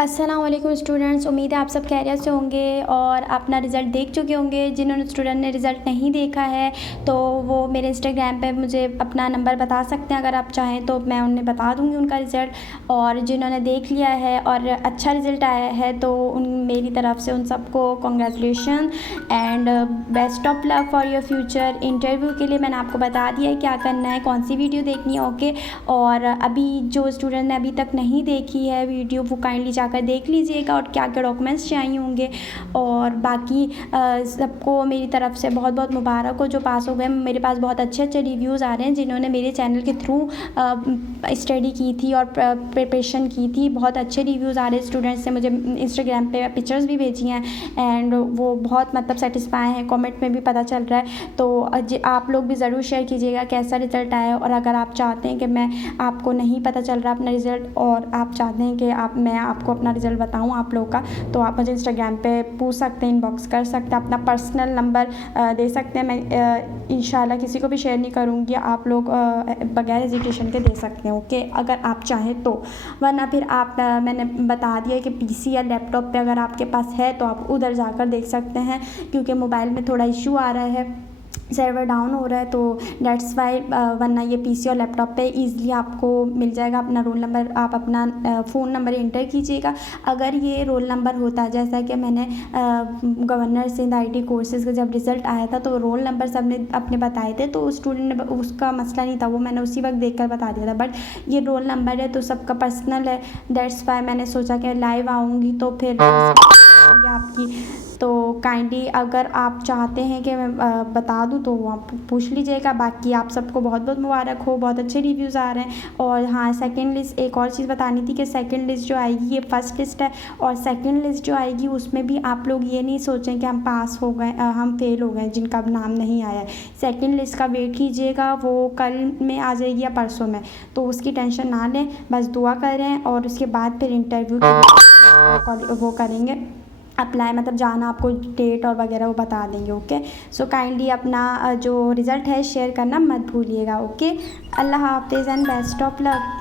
अस्सलाम वालेकुम स्टूडेंट्स, उम्मीद है आप सब खैरियत से होंगे और अपना रिज़ल्ट देख चुके होंगे। जिन्होंने स्टूडेंट ने रिज़ल्ट नहीं देखा है तो वो मेरे इंस्टाग्राम पे मुझे अपना नंबर बता सकते हैं, अगर आप चाहें तो मैं उन्हें बता दूँगी उनका रिज़ल्ट। और जिन्होंने देख लिया है और अच्छा रिज़ल्ट आया है तो उन मेरी तरफ़ से उन सबको congratulation and best of luck for your future. Interview के लिए मैंने आपको बता दिया है क्या करना है, कौन सी वीडियो देखनी है। ओके, और अभी जो स्टूडेंट ने अभी तक नहीं देखी है वीडियो वो काइंडली जाकर देख लीजिएगा और क्या क्या डॉक्यूमेंट्स चाहिए होंगे। और बाकी सबको मेरी तरफ़ से बहुत बहुत मुबारक हो जो पास हो गए। मेरे पास बहुत अच्छे अच्छे रिव्यूज़ आ रहे हैं जिन्होंने मेरे चैनल के थ्रू स्टडी की थी और प्रिपरेशन की थी। बहुत अच्छे रिव्यूज़ आ रहे हैं स्टूडेंट्स से, मुझे इंस्टाग्राम पे पिक्चर्स भी भेजी हैं एंड वो बहुत मतलब सेटिस्फाई हैं, कमेंट में भी पता चल रहा है। तो आप लोग भी ज़रूर शेयर कीजिएगा कैसा रिज़ल्ट आया। और अगर आप चाहते हैं कि मैं आपको नहीं पता चल रहा अपना रिज़ल्ट और आप चाहते हैं कि मैं आपको अपना रिज़ल्ट बताऊं आप लोगों का, तो आप मुझे इंस्टाग्राम पे पूछ सकते हैं, इनबॉक्स कर सकते हैं, अपना पर्सनल नंबर दे सकते हैं। मैं इंशाल्लाह किसी को भी शेयर नहीं करूँगी, आप लोग बगैर हेजिटेशन के दे सकते हैं। ओके, अगर आप चाहें तो, वरना फिर आप मैंने बता दिया कि पीसी या लैपटॉप पे अगर आपके पास है तो आप उधर जाकर देख सकते हैं, क्योंकि मोबाइल में थोड़ा इशू आ रहा है, सर्वर डाउन हो रहा है, तो डेट्स वाई। वरना ये पीसी और लैपटॉप पे इजीली आपको मिल जाएगा अपना रोल नंबर। आप अपना फ़ोन नंबर इंटर कीजिएगा। अगर ये रोल नंबर होता है जैसा कि मैंने गवर्नर सिंध आईटी कोर्सेज़ का जब रिज़ल्ट आया था तो रोल नंबर सबने अपने बताए थे, तो स्टूडेंट ने उसका मसला नहीं था, वो मैंने उसी वक्त देख कर बता दिया था। बट ये रोल नंबर है तो सबका पर्सनल है, डेट्स वाई मैंने सोचा कि लाइव आऊँगी तो फिर आपकी। तो काइंडली अगर आप चाहते हैं कि मैं बता दूं तो आप पूछ लीजिएगा। बाकी आप सबको बहुत बहुत मुबारक हो, बहुत अच्छे रिव्यूज़ आ रहे हैं। और हाँ, सेकंड लिस्ट एक और चीज़ बतानी थी कि सेकंड लिस्ट जो आएगी ये फर्स्ट लिस्ट है, और सेकंड लिस्ट जो आएगी उसमें भी आप लोग ये नहीं सोचें कि हम पास हो गए, हम फेल हो गए जिनका अब नाम नहीं आया है। सेकेंड लिस्ट का वेट कीजिएगा, वो कल में आ जाएगी या परसों में, तो उसकी टेंशन ना लें, बस दुआ करें और उसके बाद फिर इंटरव्यू वो करेंगे अप्लाई, मतलब जाना आपको डेट और वगैरह वो बता देंगे। ओके, सो काइंडली अपना जो रिज़ल्ट है शेयर करना मत भूलिएगा। ओके, अल्लाह हाफ़िज़ एंड बेस्ट ऑफ लक।